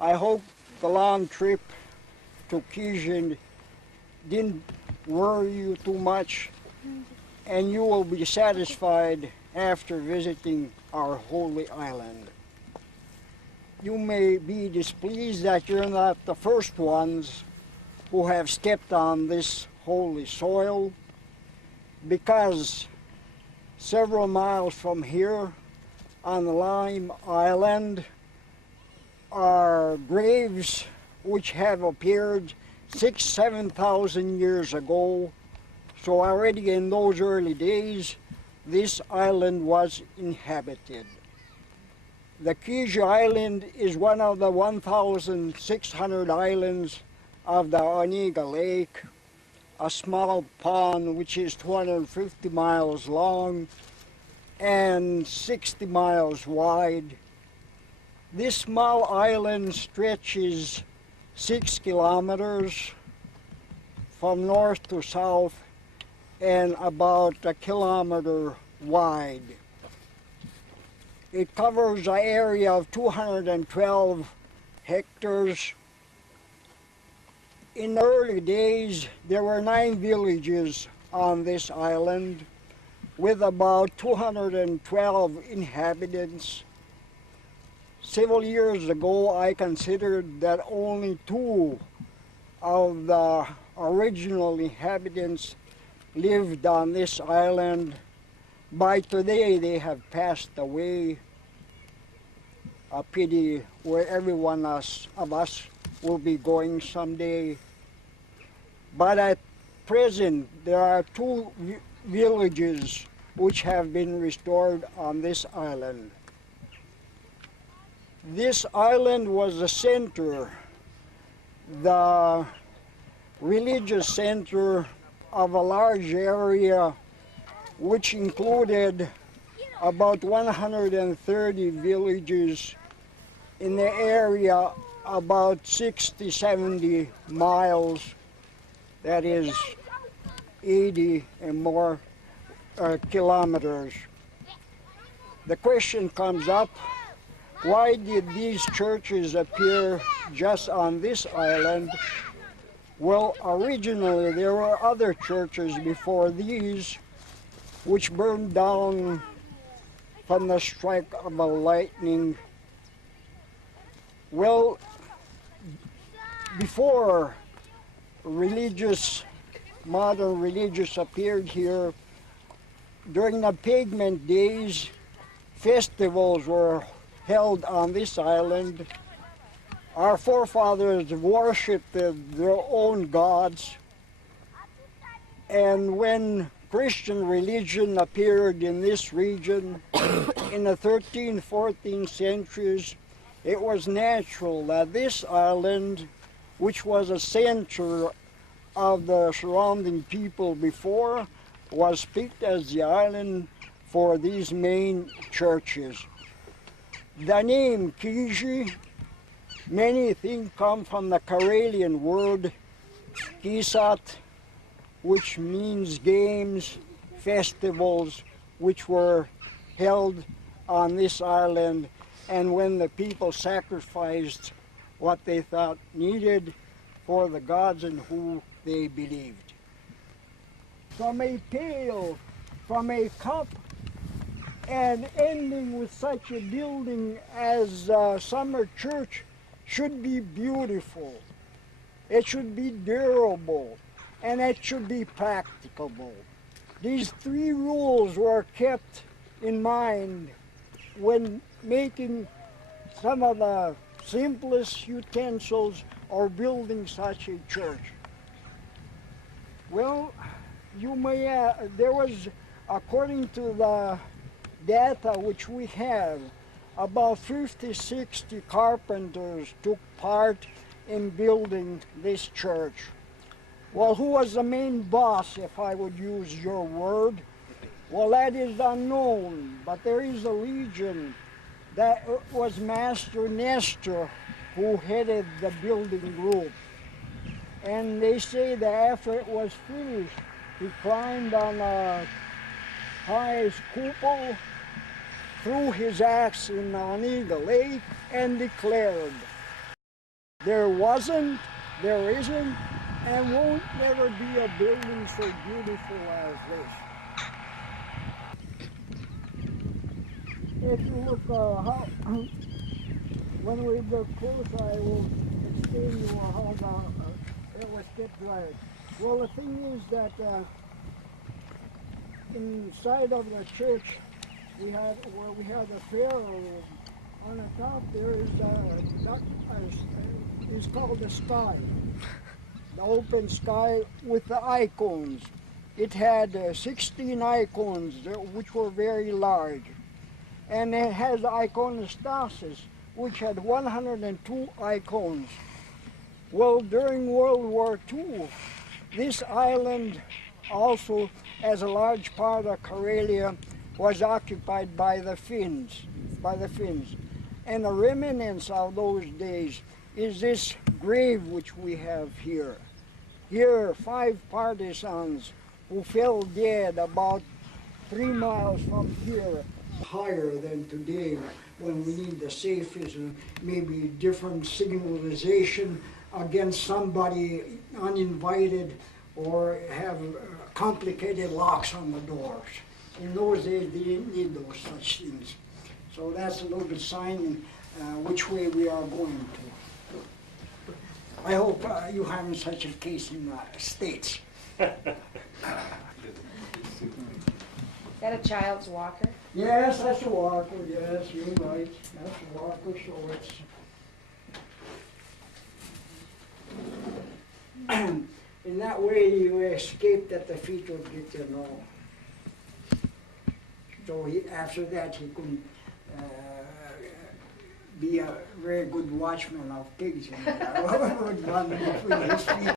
I hope the long trip to Kижи didn't worry you too much, and you will be satisfied after visiting our holy island. You may be displeased that you're not the first ones who have stepped on this holy soil, because several miles from here on Lime Island are graves which have appeared 6,000–7,000 years ago. So already in those early days, this island was inhabited. The Kижи Island is one of the 1,600 islands of the Onega Lake, a small pond which is 250 miles long and 60 miles wide. This small island stretches 6 kilometers from north to south and about 1 kilometer wide. It covers an area of 212 hectares. In the early days, there were 9 villages on this island with about 212 inhabitants. Several years ago, I considered that only 2 of the original inhabitants lived on this island. By today, they have passed away. A pity, where every one of us will be going someday. But at present, there are 2 villages which have been restored on this island. This island was the center, the religious center of a large area which included about 130 villages in the area about 60–70 miles, that is 80 and more kilometers. The question comes up, why did these churches appear just on this island? Well, originally there were other churches before these which burned down from the strike of a lightning. Well, before modern religious appeared here, during the pagan days, festivals were held on this island. Our forefathers worshipped their own gods, and when Christian religion appeared in this region in the 13th, 14th centuries, it was natural that this island, which was a center of the surrounding people before, was picked as the island for these main churches. The name Kижи, many think, come from the Karelian word kisat, which means games, festivals, which were held on this island, and when the people sacrificed what they thought needed for the gods in whom they believed. From a pail, from a cup, and ending with such a building as Summer Church should be beautiful. It should be durable, and it should be practicable. These 3 rules were kept in mind when making some of the simplest utensils or building such a church. Well, there was, according to the data which we have, about 50–60 carpenters took part in building this church. Well, who was the main boss, if I would use your word? Well, that is unknown, but there is a legend that was Master Nestor who headed the building group. And they say that after it was finished, he climbed on the highest cupola, threw his axe in the Onega Lake, and declared, There wasn't, there isn't, and won't never be a building so beautiful as this. If you look, when we look close, I will explain to you how it was kept right. Well, the thing is that inside of the church, we had a fair room. On the top there is is called the sky, the open sky with the icons. It had 16 icons, which were very large. And it has iconostasis, which had 102 icons. Well, during World War II, this island also, as a large part of Karelia, was occupied by the Finns. And the remnants of those days is this grave which we have here. Here, 5 partisans who fell dead about 3 miles from here, higher than today, when we need the safest and maybe different signalization against somebody uninvited or have complicated locks on the doors. In those days, they didn't need those such things. So that's a little bit sign which way we are going to. I hope you haven't such a case in the States. Is that a child's walker? Yes, that's a walker, yes, you're right. That's a walker, so it's... in that way you escape that the feet would get to know. So after that he couldn't be a very good watchman of pigs. Would run between his feet.